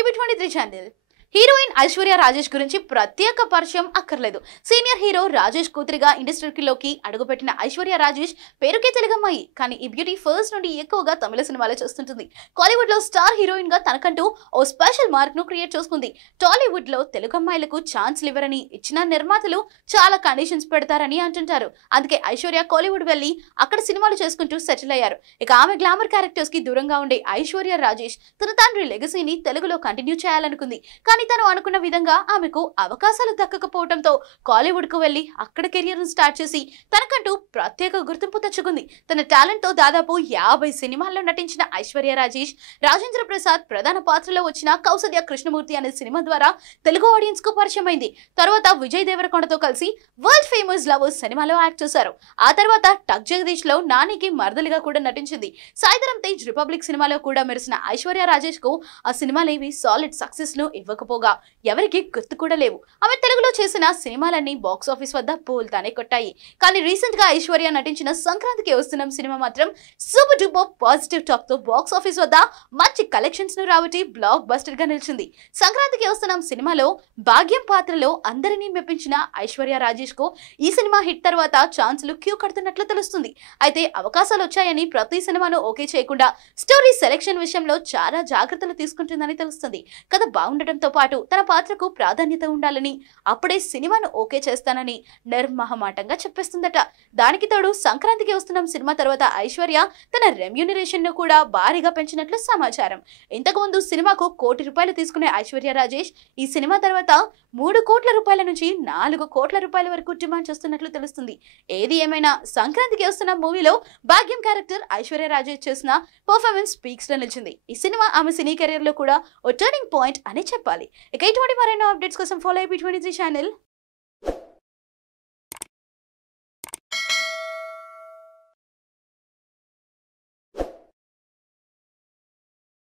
ఏబీ23 channel. Heroine Aishwarya Rajesh గురించి ప్రత్యేక పరిచయం అక్కర్లేదు. సీనియర్ హీరో రాజేష్ కూతురిగా ఇండస్ట్రీలోకి అడుగుపెట్టిన ఐశ్వర్య రాజేష్ పేరుకే తెలుగమ్మాయి. కానీ ఈ బ్యూటీ ఫస్ట్ నుండి ఎక్కువగా తమిళ సినిమాలో చేస్తుంటుంది. కాలీవుడ్ లో స్టార్ హీరోయిన్ గా తనకంటూ ఓ స్పెషల్ మార్క్ ను క్రియేట్ చేసుకుంది. టాలీవుడ్ లో తెలుగు అమ్మాయిలకు ఛాన్స్ ఇవ్వరని, ఇచ్చిన నిర్మాతలు చాలా కండిషన్స్ పెడతారని అంటుంటారు. అందుకే ఐశ్వర్య కాలీవుడ్ వెళ్లి అక్కడ సినిమాలు చేసుకుంటూ సెటిల్ అయ్యారు. ఇక ఆమె గ్లామర్ క్యారెక్టర్స్ కి దూరంగా ఉండే ఐశ్వర్య రాజేష్ తన తండ్రి లెగసీని తెలుగులో కంటిన్యూ చేయాలనుకుంది. కానీ తను అనుకున్న విధంగా ఆమెకు అవకాశాలు దక్కకపోవడంతో కాలీవుడ్ కు వెళ్లి అక్కడ కెరియర్ ను స్టార్ట్ చేసి తనకంటూ ప్రత్యేక గుర్తింపు తెచ్చుకుంది. తన టాలెంట్ తో దాదాపు 50 సినిమాల్లో నటించిన ఐశ్వర్య రాజేష్ రాజేంద్ర ప్రసాద్ ప్రధాన పాత్రలో వచ్చిన కౌసల్య కృష్ణమూర్తి అనే సినిమా ద్వారా తెలుగు ఆడియన్స్ కు పరిచయం అయింది. తర్వాత విజయ్ దేవరకొండతో కలిసి వరల్డ్ ఫేమస్ లవర్స్ సినిమాలో యాక్ట్ చేశారు. ఆ తర్వాత టక్ జగదీష్ లో నానికి మరదలిగా కూడా నటించింది. సాయిధరం తేజ్ రిపబ్లిక్ సినిమాలో కూడా మెరిసిన ఐశ్వర్య రాజేష్ కు ఆ సినిమాలేవి సాలిడ్ సక్సెస్ ను ఇవ్వకపోగా ఎవరికి గుర్తు కూడా లేవు. ఆమె తెలుగులో చేసిన సినిమాలన్నీ బాక్స్ ఆఫీస్ వద్ద పోల్తానే కొట్టాయి. కానీ రీసెంట్ గా ఐశ్వర్య నటించిన సంక్రాంతికి వస్తున్నాం సినిమా మాత్రం సూపర్ డూపర్ పాజిటివ్ టాక్ తో బాక్స్ ఆఫీస్ వద్ద మంచి కలెక్షన్స్ ను రాబట్టి బ్లాక్ బస్టర్ గా నిలిచింది. సంక్రాంతికి వస్తున్నాం సినిమాలో భాగ్యం పాత్రలో అందరినీ మెప్పించిన ఐశ్వర్య రాజేష్ కు ఈ సినిమా హిట్ తర్వాత ఛాన్సులు క్యూ కడుతున్నట్లు తెలుస్తుంది. అయితే అవకాశాలు వచ్చాయని ప్రతి సినిమాను ఓకే చేయకుండా స్టోరీ సెలెక్షన్ విషయంలో చాలా జాగ్రత్తలు తీసుకుంటుందని తెలుస్తుంది. కథ బాగుండటంతో పాటు తన పాత్రకు ప్రాధాన్యత ఉండాలని, అప్పుడే సినిమాను ఓకే చేస్తానని నిర్మహమాటంగా చెప్పేస్తుందట. దానికి తోడు సంక్రాంతికి వస్తున్నాం సినిమా తర్వాత ఐశ్వర్య తన రెమ్యూనరేషన్ ను కూడా భారీగా పెంచినట్లు సమాచారం. ఇంతకుముందు సినిమాకు ₹1 కోటి తీసుకునే ఐశ్వర్య రాజేష్ ఈ సినిమా తర్వాత ₹3 కోట్ల నుంచి ₹4 కోట్ల వరకు డిమాండ్ చేస్తున్నట్లు తెలుస్తుంది. ఏది ఏమైనా సంక్రాంతికి వస్తున్న మూవీలో భాగ్యం క్యారెక్టర్ ఐశ్వర్య రాజేష్ చేసిన పర్ఫార్మెన్స్ పీక్స్ లో నిలిచింది. ఈ సినిమా ఆమె సినీ కెరీర్ లో కూడా ఓ టర్నింగ్ పాయింట్ అని చెప్పాలి. ఇక ఇటువంటి మరెన్నో అప్డేట్స్ కోసం ఫాలో ఏబీ23 ఛానల్.